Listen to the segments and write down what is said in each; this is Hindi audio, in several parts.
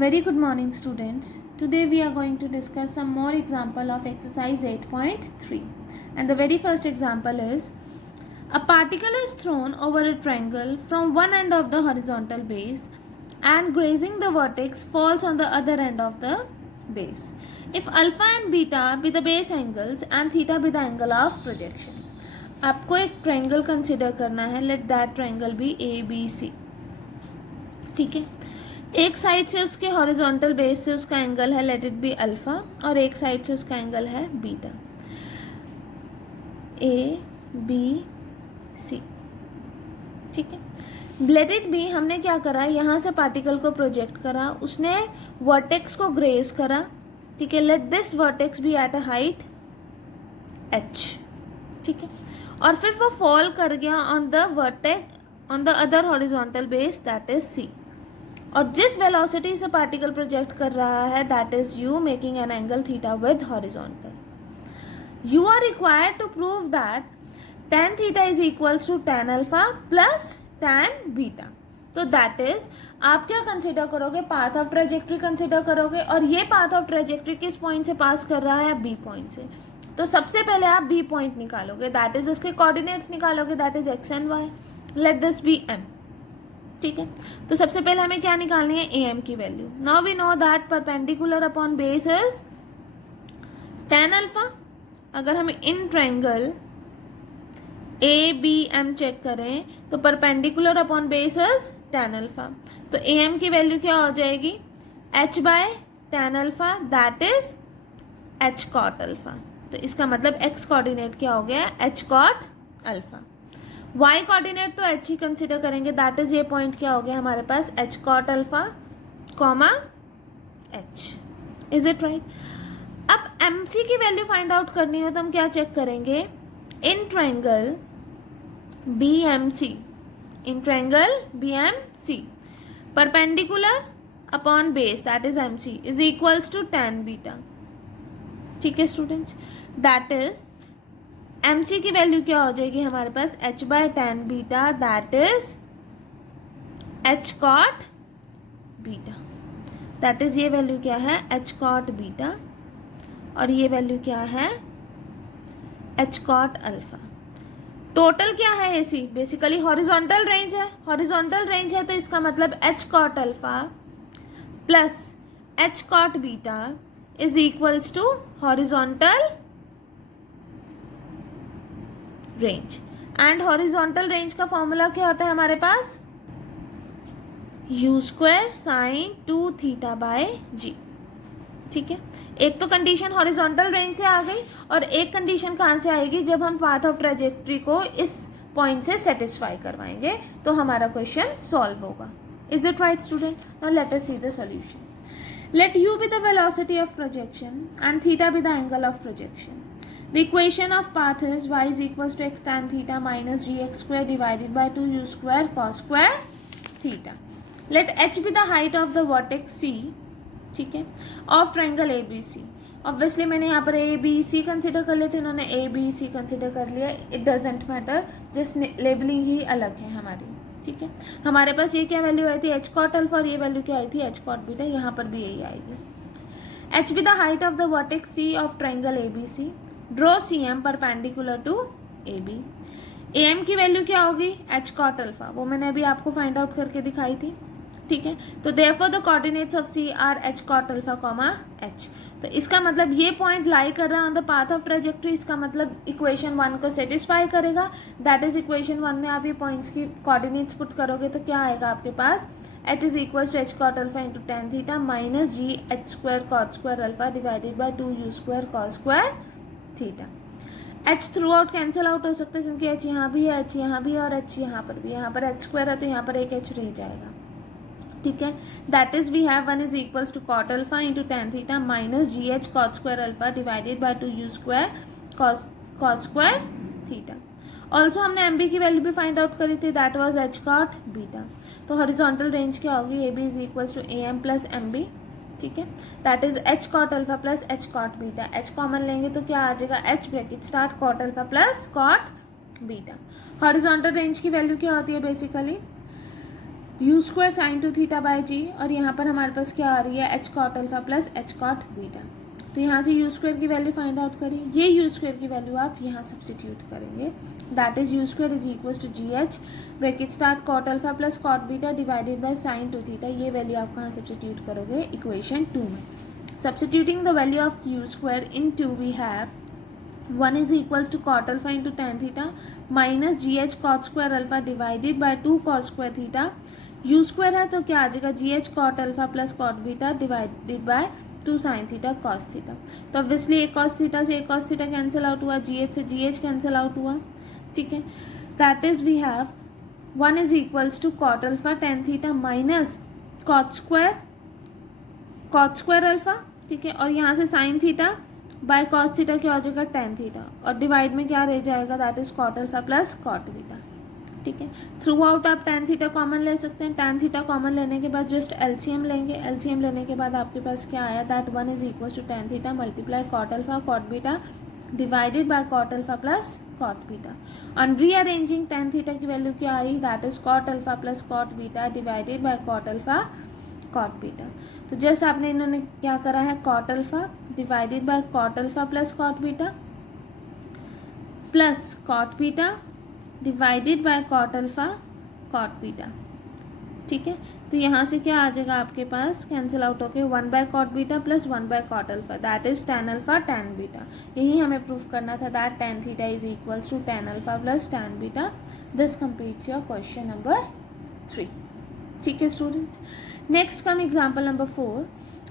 A very good morning, students. Today we are going to discuss some more example of exercise 8.3. And the very first example is a particle is thrown over a triangle from one end of the horizontal base and grazing the vertex falls on the other end of the base. If alpha and beta be the base angles and theta be the angle of projection. आपको एक ट्रायंगल कंसिडर करना है. Let that triangle be A B C. ठीक है. एक साइड से उसके हॉरिजॉन्टल बेस से उसका एंगल है लेट इट बी अल्फा और एक साइड से उसका एंगल है बीटा. ए बी सी. ठीक है. लेट इट बी हमने क्या करा, यहाँ से पार्टिकल को प्रोजेक्ट करा, उसने वर्टेक्स को ग्रेस करा. ठीक है. Let this vertex be at a height h. ठीक है. और फिर वो फॉल कर गया on the vertex on the other horizontal base that is C. और जिस वेलोसिटी से पार्टिकल प्रोजेक्ट कर रहा है that is u making an angle theta with horizontal. You are required to prove that tan theta is equals to tan alpha plus tan beta. तो दैट इज आप क्या कंसिडर करोगे, पाथ ऑफ ट्रेजेक्ट्री कंसिडर करोगे. और ये पाथ ऑफ ट्रेजेक्ट्री किस पॉइंट से पास कर रहा है, बी पॉइंट से. तो सबसे पहले आप बी पॉइंट निकालोगे, दैट इज उसके कोऑर्डिनेट्स निकालोगे, that is x and y. Let this be M. ठीक है. तो सबसे पहले हमें क्या निकालनी है, ए एम की value. Now we know that perpendicular upon base is tan alpha. अगर हम in triangle A B M check करें तो perpendicular upon base is tan alpha. तो ए एम की वैल्यू क्या हो जाएगी, h by tan alpha that is h cot alpha. तो इसका मतलब x कोऑर्डिनेट क्या हो गया, h cot alpha. y coordinate तो h ही कंसिडर करेंगे, दैट इज ये पॉइंट क्या हो गया हमारे पास, h cot alpha comma h. Is it right. अब mc की वैल्यू फाइंड आउट करनी हो तो हम क्या चेक करेंगे, in triangle BMC, in triangle BMC perpendicular upon base that is MC is equals to tan beta. ठीक है स्टूडेंट्स. दैट इज MC की वैल्यू क्या हो जाएगी हमारे पास, h by tan beta that is h cot beta. That is ये वैल्यू क्या है, h cot बीटा. और ये वैल्यू क्या है, h cot अल्फा. टोटल क्या है AC, बेसिकली हॉरिजॉन्टल रेंज है. हॉरिजॉन्टल रेंज है तो इसका मतलब h cot alpha plus h cot beta is equals to horizontal range. And horizontal range का फॉर्मूला क्या होता है हमारे पास, u square sine 2 theta by G. ठीक है. एक तो कंडीशन हॉरिजॉन्टल रेंज से आ गई और एक कंडीशन कहाँ से आएगी, जब हम पाथ ऑफ ट्रेजेक्ट्री को इस पॉइंट से सेटिस्फाई करवाएंगे तो हमारा क्वेश्चन सॉल्व होगा. Is it right student. Now let us see the solution. Let u be the velocity of projection and theta be the angle of projection. The equation of path is y is equals to x tan theta minus gx square divided by 2u square cos square theta. Let h be the height of the vertex C. ठीक है. Of triangle A B C. Obviously मैंने यहाँ पर ए बी सी कंसिडर कर लेते, उन्होंने ए बी सी कंसिडर कर लिया. It doesn't matter, just labelling ही अलग है हमारी. ठीक है. हमारे पास ये क्या वैल्यू आई थी, एच कॉट अल्फा, और ये वैल्यू क्या आई थी, एच कॉट बीटा. यहाँ पर भी यही आएगी. H be the height of the vertex C of triangle A B C. Draw C M perpendicular to A B. A M की वैल्यू क्या होगी, एच कॉट अल्फा, वो मैंने अभी आपको फाइंड आउट करके दिखाई थी. ठीक है. तो therefore the coordinates of C are h cot alpha comma h. तो इसका मतलब ये पॉइंट लाई कर रहा है on the path of trajectory. इसका मतलब इक्वेशन 1 को सेटिस्फाई करेगा. दैट इज इक्वेशन 1 में आप ये पॉइंट्स की कोऑर्डिनेट्स पुट करोगे तो क्या आएगा आपके पास, h is equals to h cot alpha into tan theta minus g h square cot square alpha divided by 2u square cos square theta. h throughout cancel out हो सकता है क्योंकि h यहाँ भी है, h यहाँ भी है और h यहाँ पर भी. यहाँ पर h स्क्वायर है तो यहाँ पर एक h रह जाएगा. ठीक है. That is we have 1 is equals to cot alpha into tan theta minus g h cot square alpha divided by 2u square cos square theta. Also हमने एम बी की वैल्यू भी फाइंड आउट करी थी, that was h cot beta. तो हॉरिजॉन्टल रेंज क्या होगी, A B is equals to A M plus M B. ठीक है. That is h cot alpha plus h cot beta. h common लेंगे तो क्या आ जाएगा, h bracket start cot alpha plus cot beta. Horizontal range की वैल्यू क्या होती है basically, U square sine two theta by G, और यहाँ पर हमारे पास क्या आ रही है, H cot alpha plus H cot beta. तो यहाँ से यू स्क्वायर की वैल्यू फाइंड आउट करिए, ये यू स्क्वायर की वैल्यू आप यहाँ सब्सटीट्यूट करेंगे, that is u square is equal to g h bracket start cot alpha plus cot beta divided by sine two theta. ये वैल्यू आप कहाँ सब्सटीट्यूट करोगे, इक्वेशन 2 में। Substituting the value of u square in 2 we have 1 is equals to cot alpha into tan theta minus gh cot square alpha divided by 2 cos square theta। u square है तो क्या आ जाएगा, gh cot alpha plus cot beta divided by 2 sin theta cos theta। तो ऑब्वियसली एक cos theta से एक cos theta कैंसिल आउट हुआ, gh से gh कैंसिल आउट हुआ, ठीक है। That is we have 1 is equals to cot alpha tan theta minus cot square alpha, ठीक है, और यहाँ से sin theta by cos theta क्या हो जाएगा, टेन थीटा, और डिवाइड में क्या रह जाएगा, that is cot alpha plus cot beta, ठीक है। थ्रू आउट आप टेन थीटा कॉमन ले सकते हैं, टेन थीटा कॉमन लेने के बाद जस्ट एलसीएम लेंगे, एलसीएम लेने के बाद आपके पास क्या आया, that 1 is equal to tan theta multiply cot alpha cot beta divided by cot alpha plus cot beta. On rearranging tan theta की वैल्यू क्या आई, that is cot alpha plus cot beta divided by cot alpha cot beta. तो जस्ट आपने इन्होंने क्या करा है, cot alpha divided by cot alpha plus cot beta plus cot beta divided by cot alpha cot beta, ठीक है। तो यहाँ से क्या आ जाएगा आपके पास, कैंसिल आउट होके 1 by cot beta plus 1 by cot alpha, that is tan alpha tan beta. यही हमें प्रूफ करना था, that tan theta is equals to tan alpha plus tan beta. This completes your question number 3, ठीक है students. Next come example number 4.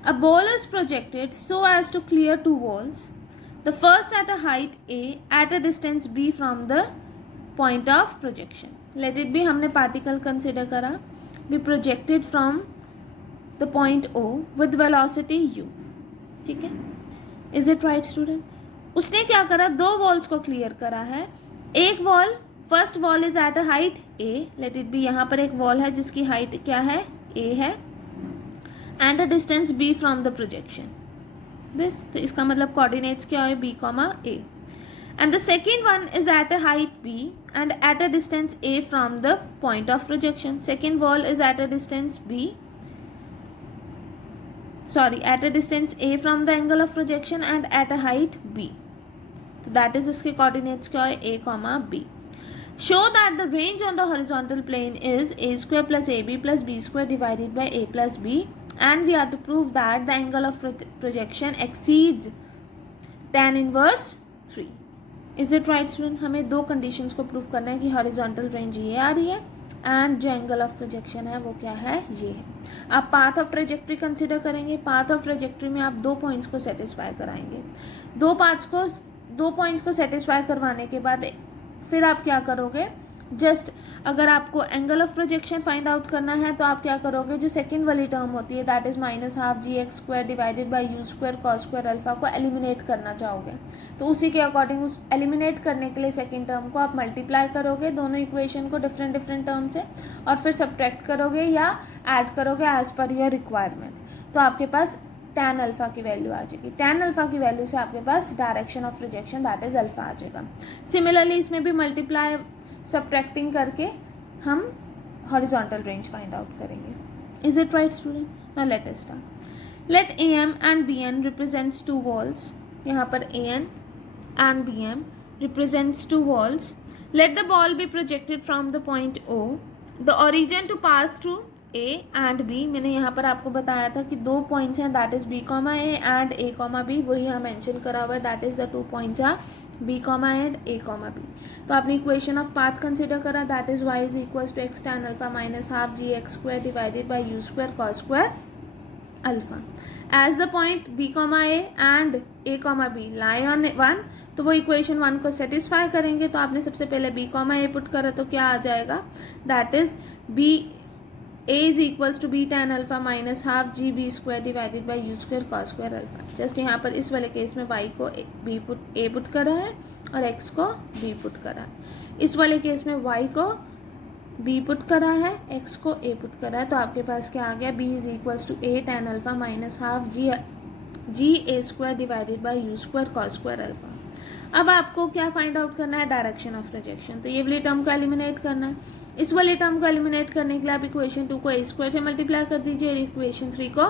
A ball is projected so as to clear 2 walls. The first at a height A at a distance B from the point of projection. Let it be हमने particle consider करा, be projected from the point O with velocity U, ठीक है। Is it right student? उसने क्या करा, 2 walls को clear करा है। एक wall, first wall is at a height A. Let it be यहाँ पर एक wall है जिसकी height क्या है, A है, and a distance B from the projection this, तो इसका मतलब coordinates क्या है, B, A, and the second one is at a height B and at a distance A from the point of projection. Second wall is at a distance at a distance A from the angle of projection and at a height B. So that is इसके coordinates क्या है, A, B. Show that the range on the horizontal plane is a square plus ab plus b square divided by a plus b, and we are to prove that the angle of projection exceeds tan inverse 3. Is it right student? हमें 2 conditions को prove करना है कि horizontal range ये आ रही है and जो angle of projection है वो क्या है, ये है। आप path of trajectory consider करेंगे, path of trajectory में आप 2 points को satisfy कराएंगे, 2 points को satisfy करवाने के बाद फिर आप क्या करोगे, जस्ट अगर आपको angle of projection find out करना है तो आप क्या करोगे, जो सेकंड वाली टर्म होती है that is minus half g x square divided by u square cos square alpha को एलिमिनेट करना चाहोगे, तो उसी के अकॉर्डिंग उस एलिमिनेट करने के लिए सेकंड टर्म को आप मल्टीप्लाई करोगे दोनों इक्वेशन को डिफरेंट टर्म से, और फिर सब्ट्रैक्ट करोगे या ऐड करोगे एज पर योर रिक्वायरमेंट। तो आपके पास टैन अल्फा की वैल्यू आ जाएगी, टैन अल्फा की वैल्यू से आपके पास direction of projection that is alpha आ जाएगा। सिमिलरली इसमें भी मल्टीप्लाई सब्ट्रैक्टिंग करके हम हॉरिजॉन्टल रेंज फाइंड आउट करेंगे। Is it right student? Now let us start. Let A M and B N represents 2 walls, यहाँ पर A N and B M represents 2 walls. Let the ball be projected from the point O, the origin to pass through A and B। मैंने यहाँ पर आपको बताया था कि 2 पॉइंट्स हैं that is B, A and A, B, वही यहाँ मेंशन करा हुआ है that is the 2 points are B, and A, B। तो आपने इक्वेशन ऑफ पाथ कंसिडर करा that is y is equals to x tan alpha minus half g x square divided by u square cos square alpha. As the point B, A and A, B lie on 1, तो वो इक्वेशन 1 को सेटिस्फाई करेंगे। तो आपने सबसे पहले B, A पुट करा तो क्या आ जाएगा, that is B A is equals to b tan alpha minus half g b square divided by u square cos square alpha। Just यहाँ पर इस वाले केस में y को a पुट करा है और x को b पुट करा है। इस वाले केस में y को b पुट करा है, x को a पुट करा है, तो आपके पास क्या आ गया, b is equals to a tan alpha minus half g a square divided by u square cos square alpha। अब आपको क्या फाइंड आउट करना है, डायरेक्शन ऑफ प्रोजेक्शन। तो ये वाली टर्म को एलिमिनेट करना है। इस वाले टर्म को एलिमिनेट करने के लिए आप इक्वेशन 2 को a² से मल्टीप्लाई कर दीजिए और इक्वेशन 3 को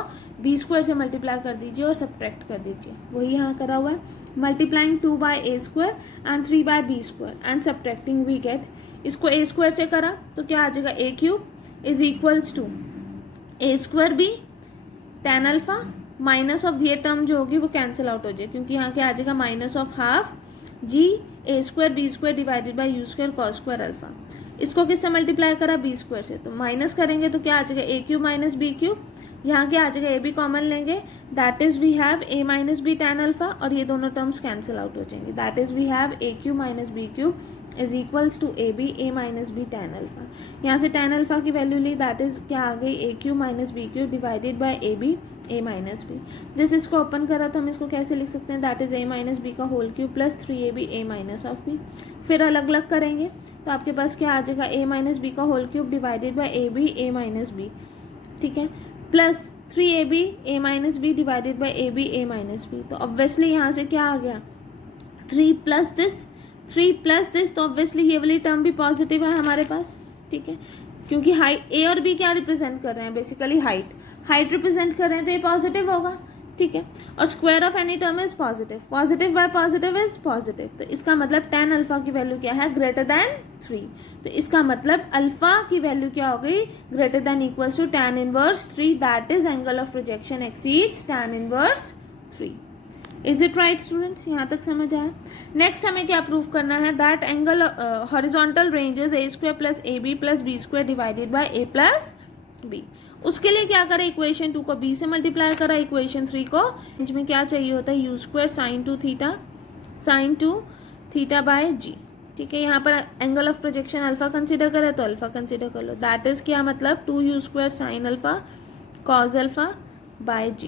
b² से मल्टीप्लाई कर दीजिए और सब्ट्रैक्ट कर दीजिए। वही यहाँ करा हुआ है, multiplying 2 by a² and 3 by b² and subtracting we get, इसको a² से करा तो क्या आ जाएगा a³ is equals to a² b tan alpha minus of ये टर्म जो होगी वो कैंसिल आउट हो जाए, क्योंकि यहाँ क्या आ जाएगा minus of half g a² b² divided by u² cos² alpha. इसको किससे मल्टीप्लाई करा b² से, तो माइनस करेंगे तो क्या आ जाएगा a³ माइनस b³, यहाँ क्या आ जाएगा a b कॉमन लेंगे, that is we have a minus b tan alpha और ये दोनों टर्म्स कैंसिल आउट हो जाएंगे, that is we have a³ minus b³ is equals to A B a minus b tan alpha. यहाँ से tan अल्फा की वैल्यू ली, दैट इज क्या आ गई a³ minus b³ divided by A B a minus b। जैसे इसको ओपन करा तो हम इसको कैसे लिख सकते हैं, that is a minus b का whole cube plus 3ab a minus of b। फिर अलग अलग करेंगे तो आपके पास क्या आ जाएगा a माइनस b का whole cube divided by A B a minus b, ठीक है, plus 3ab a minus b divided by A B a minus b। तो ऑब्वियसली यहाँ से क्या आ गया 3 प्लस दिस, तो ऑब्वियसली ये वाली टर्म भी पॉजिटिव है हमारे पास, ठीक है, क्योंकि हाइट a और b क्या रिप्रेजेंट कर रहे हैं, बेसिकली हाइट रिप्रेजेंट कर रहे हैं तो ये पॉजिटिव होगा, ठीक है, और square of any term is positive, positive bye positive is positive, तो इसका मतलब tan अल्फा की वैल्यू क्या है ग्रेटर देन 3, तो इसका मतलब अल्फा की वैल्यू क्या हो गई greater than equals to tan inverse 3, that is angle of projection exceeds tan inverse 3। Is it right students, यहाँ तक समझ आया। नेक्स्ट हमें क्या प्रूव करना है, that angle horizontal ranges a² plus ab plus b² divided by a plus b। उसके लिए क्या करें, इक्वेशन 2 को b से मल्टीप्लाई करा, इक्वेशन 3 को रेंज में क्या चाहिए होता है u² sin 2 theta bye g, ठीक है। यहाँ पर angle of projection alpha consider करें तो अल्फा कंसीडर कर लो, दैट इज क्या मतलब 2u² sin alpha cos alpha by g।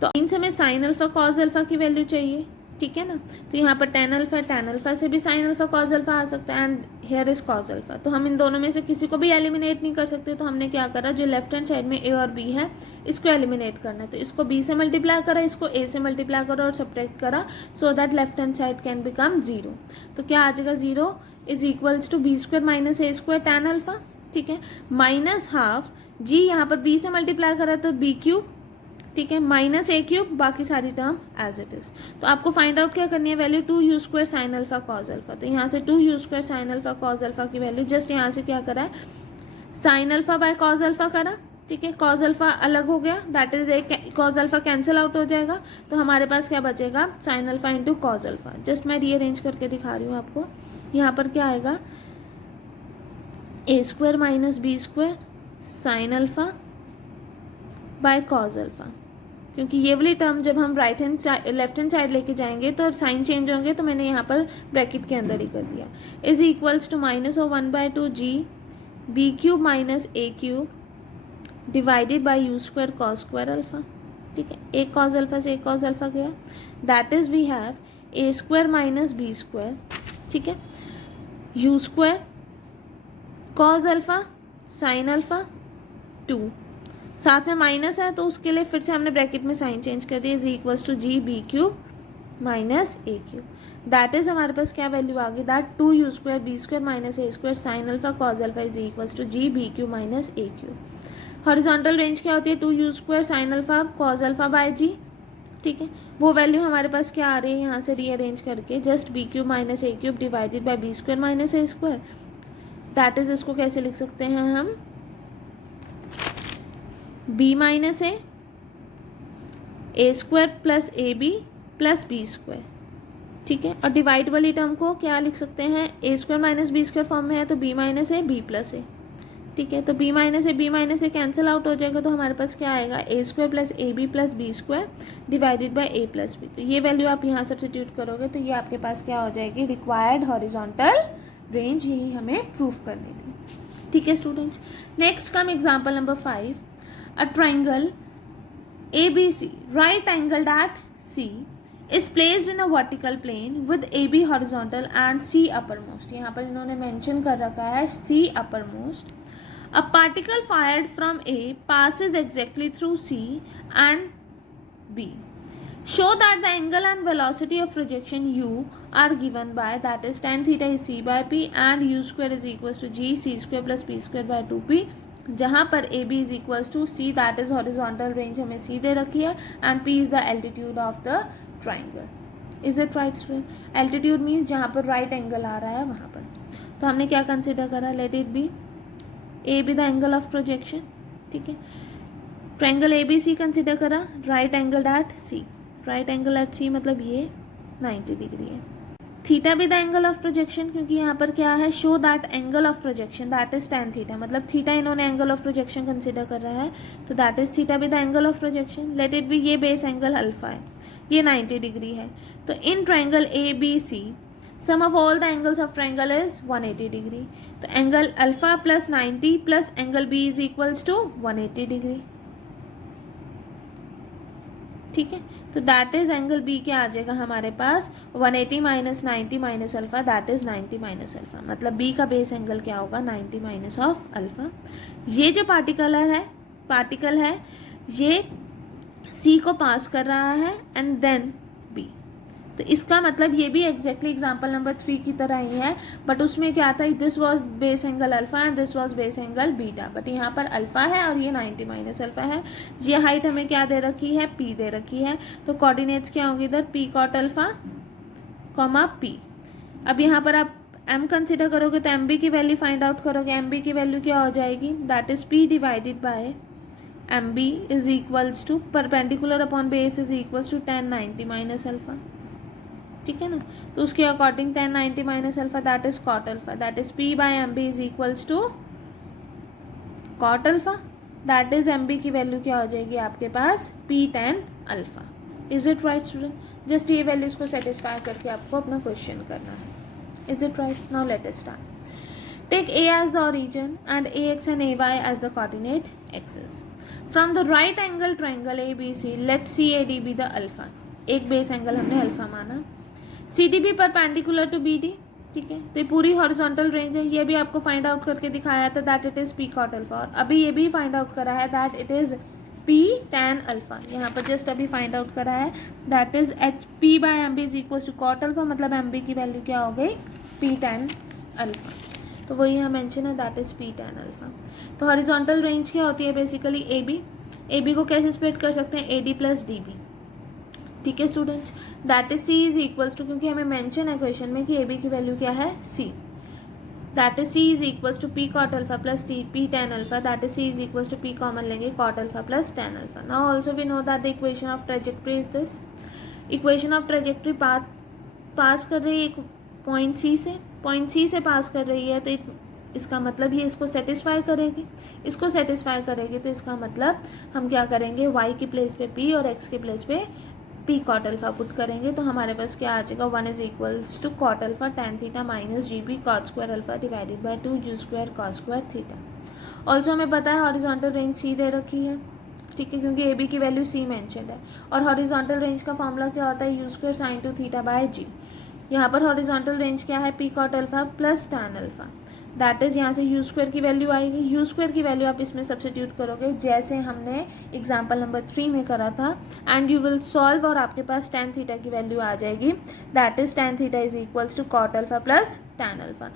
तो इन से हमें साइन अल्फा कॉज अल्फा की वैल्यू चाहिए, ठीक है ना, तो यहाँ पर tan अल्फा से भी साइन अल्फा कॉज अल्फा आ सकता है and here is cause alpha, तो हम इन दोनों में से किसी को भी एलिमिनेट नहीं कर सकते, तो हमने क्या करा, जो लेफ्ट हैंड साइड में a और b है इसको एलिमिनेट करना है, तो इसको b से मल्टीप्लाई करा, इसको a से मल्टीप्लाई करा और सब्ट्रैक्ट करा, so that left hand side can become 0। तो क्या आ जाएगा 0 is equals to b² minus a² tan alpha, ठीक है, माइनस हाफ g, यहाँ पर b से मल्टीप्लाई करा तो b³, ठीक है, माइनस a³, बाकी सारी टर्म एज इट इज। तो आपको फाइंड आउट क्या करनी है, value 2u² sin alpha cos alpha, तो यहाँ से 2u² sin alpha cos alpha की वैल्यू जस्ट यहाँ से क्या करा है sin alpha by cos alpha करा, ठीक है, cos अल्फा अलग हो गया, that is cos alpha cancel out हो जाएगा, तो हमारे पास क्या बचेगा sin alpha into cos alpha. Just मैं रीअरेंज करके दिखा रही हूँ आपको, यहाँ पर क्या आएगा a² minus b² sin alpha by cos alpha, क्योंकि ये वाली टर्म जब हम लेफ्ट हैंड साइड लेके जाएंगे तो साइन चेंज होंगे, तो मैंने यहाँ पर ब्रैकेट के अंदर ही कर दिया, is equals to minus of 1/2 g b³ minus a³ divided by u² cos² alpha, ठीक है, एक cos अल्फा से एक cos अल्फा गया, that is we have a² minus b², ठीक है, u² cos alpha sin alpha 2, साथ में माइनस है तो उसके लिए फिर से हमने ब्रैकेट में साइन चेंज कर दिया, is equals to g b³ minus a³, that is हमारे पास क्या वैल्यू आ गई, that 2u² b² minus a² sin alpha cos alpha is equals to g b³ minus a³। Horizontal range क्या होती है 2u² sin alpha cos alpha by g, ठीक है, वो वैल्यू हमारे पास क्या आ रही है, यहाँ से रीअरेंज करके just b³ minus a³ divided by b² minus a², that is इसको कैसे लिख सकते हैं हम b minus a² plus ab plus b², ठीक है, और डिवाइड वाली टर्म को क्या लिख सकते हैं a² माइनस b² फॉर्म में है तो b minus a b plus a, ठीक है, तो b minus a cancel out हो जाएगा, तो हमारे पास क्या आएगा a² plus ab plus b² divided by a plus b। तो ये वैल्यू आप यहाँ सब्स्टिट्यूट करोगे तो ये आपके पास क्या हो जाएगी रिक्वायर्ड हॉरिजॉन्टल रेंज, यही हमें प्रूव करनी थी, ठीक है students. Next come example number 5, a triangle ABC right angled at C is placed in a vertical plane with AB horizontal and C uppermost। यहाँ पर इन्होंने मेंशन कर रखा है C uppermost। A particle fired from A passes exactly through C and B। Show that the angle and velocity of projection u are given by, that is tan theta is c by p and u square is equals to g c square plus p square by 2p, जहाँ पर A B is equals to C, that is horizontal range हमें सी दे रखी है, and P is the altitude of the triangle. Is it right student? Altitude means जहाँ पर राइट एंगल आ रहा है वहाँ पर. तो हमने क्या कंसिडर करा, let it be A B the angle of projection. ठीक है, triangle A B C consider करा, right angle at C. Right angle at C मतलब ये 90 डिग्री है. थीटा भी द एंगल ऑफ प्रोजेक्शन, क्योंकि यहाँ पर क्या है, show that angle of projection that is tan theta, मतलब थीटा इन्होंने एंगल ऑफ प्रोजेक्शन कंसिडर कर रहा है, तो दैट इज थीटा भी the angle of projection. Let it be ये बेस एंगल अल्फा है, ये 90 डिग्री है. तो in triangle A B C sum of all the angles of triangle is 180 degree. तो angle alpha plus 90 plus angle B is equals to 180 degree. ठीक है, तो दैट इज एंगल बी क्या आ जाएगा हमारे पास, 180 minus 90 minus alpha, that is 90 minus alpha. मतलब बी का बेस एंगल क्या होगा, 90 माइनस ऑफ अल्फा. ये जो पार्टिकल है ये सी को पास कर रहा है एंड देन बी. तो इसका मतलब ये भी एग्जैक्टली एग्जाम्पल नंबर 3 की तरह ही है, बट उसमें क्या था, this was base angle alpha and this was base angle beta, but यहाँ पर अल्फा है और ये 90 माइनस अल्फा है. ये हाइट हमें क्या दे रखी है, पी दे रखी है. तो कोऑर्डिनेट्स क्या होंगे इधर, P cot alpha comma P. अब यहाँ पर आप एम कंसिडर करोगे तो एम बी की वैल्यू फाइंड आउट करोगे. एम बी की वैल्यू क्या हो जाएगी, that is P divided by M B is equals to perpendicular upon base is equals to tan 90 minus alpha. ठीक है ना, तो उसके according tan 90 minus alpha that is cot alpha, that is P by M B is equals to cot alpha. That is M B की वैल्यू क्या हो जाएगी आपके पास, P tan alpha. Is it right student? Just ये वैल्यूज को सेटिस्फाई करके आपको अपना क्वेश्चन करना है. Is it right? Now let us start. Take A as the origin and AX and AY as the coordinate axes. From the right angle triangle ABC, let CAD be the alpha. एक बेस एंगल हमने अल्फा माना. CD भी परपेंडिकुलर टू BD. ठीक है, तो ये पूरी हॉरिजॉन्टल रेंज है. ये भी आपको फाइंड आउट करके दिखाया था that it is P cot alpha, और अभी ये भी फाइंड आउट करा है that it is P tan alpha. यहाँ पर जस्ट अभी फाइंड आउट करा है that is H P by M B is equal to cot alpha, मतलब एम बी की वैल्यू क्या हो गई, P tan अल्फा. तो वही यहाँ मेंशन है that is P tan alpha. तो हॉरिजॉन्टल रेंज क्या होती है बेसिकली ए बी को कैसे स्प्लिट कर सकते हैं, A D plus D B. ठीक है students, that is C is equals to, क्योंकि हमें मेंशन है क्वेश्चन में कि ए बी की वैल्यू क्या है, C. That is C is equals to P cot alpha plus T P tan alpha, that is C is equals to P common लेंगे cot alpha plus tan alpha. Now also we know that the equation of trajectory is this. Equation of trajectory pass कर रही है एक पॉइंट सी से पास कर रही है, तो इसका मतलब ये इसको सेटिस्फाई करेगी. तो इसका मतलब हम क्या करेंगे, y की प्लेस पे p और x की प्लेस पे p कॉट अल्फा पुट करेंगे. तो हमारे पास क्या आ जाएगा, 1 is equals to cot alpha tan theta minus G B cot square alpha divided by 2 U square cos square theta. Also हमें पता है हॉरिजॉन्टल रेंज सी दे रखी है. ठीक है, क्योंकि ए बी की वैल्यू सी मेंशन है, और हॉरिजॉन्टल रेंज का फॉर्मूला क्या होता है, you square sine 2 theta by g. यहाँ पर हॉरिजॉन्टल रेंज क्या है, P cot alpha plus tan alpha. That is यहाँ से यू स्क्वायर की वैल्यू आएगी. यू स्क्वायर की वैल्यू आप इसमें सब्स्टिट्यूट करोगे जैसे हमने एग्जाम्पल नंबर 3 में करा था, एंड यू विल सॉल्व, और आपके पास tan थीटा की वैल्यू आ जाएगी. That is tan theta is equals to cot alpha plus tan alpha.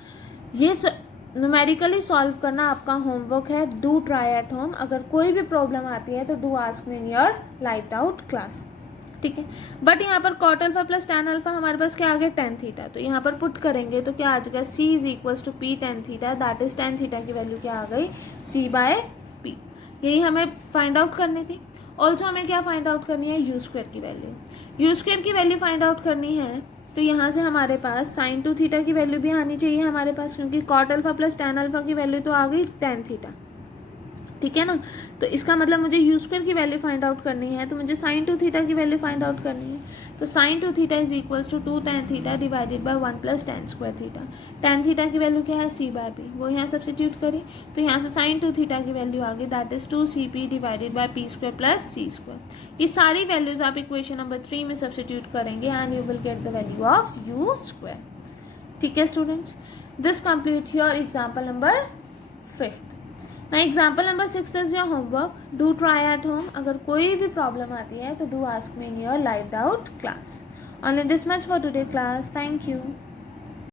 ये न्यूमेरिकली सॉल्व करना आपका होमवर्क है. Do try at home. अगर कोई भी प्रॉब्लम आती है तो do ask me in your live doubt class. ठीक है, बट यहाँ पर cot alpha plus tan alpha हमारे पास क्या आ गया, tan थीटा. तो यहाँ पर पुट करेंगे तो क्या आ जाएगा, c is equals to P tan theta, that is tan theta की वैल्यू क्या आ गई, c बाय पी. यही हमें फाइंड आउट करनी थी. ऑल्सो हमें क्या फाइंड आउट करनी है, यू स्क्वायर की वैल्यू फाइंड आउट करनी है. तो यहाँ से हमारे पास साइन 2 थीटा की वैल्यू भी आनी चाहिए हमारे पास, क्योंकि cot alpha plus tan alpha की वैल्यू तो आ गई tan थीटा. ठीक है ना, तो इसका मतलब मुझे यू स्क्वायर की वैल्यू फाइंड आउट करनी है, तो मुझे साइन 2 थीटा की वैल्यू फाइंड आउट करनी है. तो sine 2 theta is equals to 2 tan theta divided by 1 plus tan square theta. tan theta की वैल्यू क्या है, c बाय p, वो यहाँ सब्स्टिट्यूट करी. तो यहाँ से साइन 2 थीटा की वैल्यू आ गई that is 2cp divided by p square plus c square. ये सारी वैल्यूज आप इक्वेशन नंबर 3 में सब्स्टिट्यूट करेंगे and you will get the value of u square. ठीक है students, this complete your example number 5. ना example number 6 is your homework, do try at home. अगर कोई भी प्रॉब्लम आती है तो do ask me in your live doubt class. Only this much for today class. Thank you.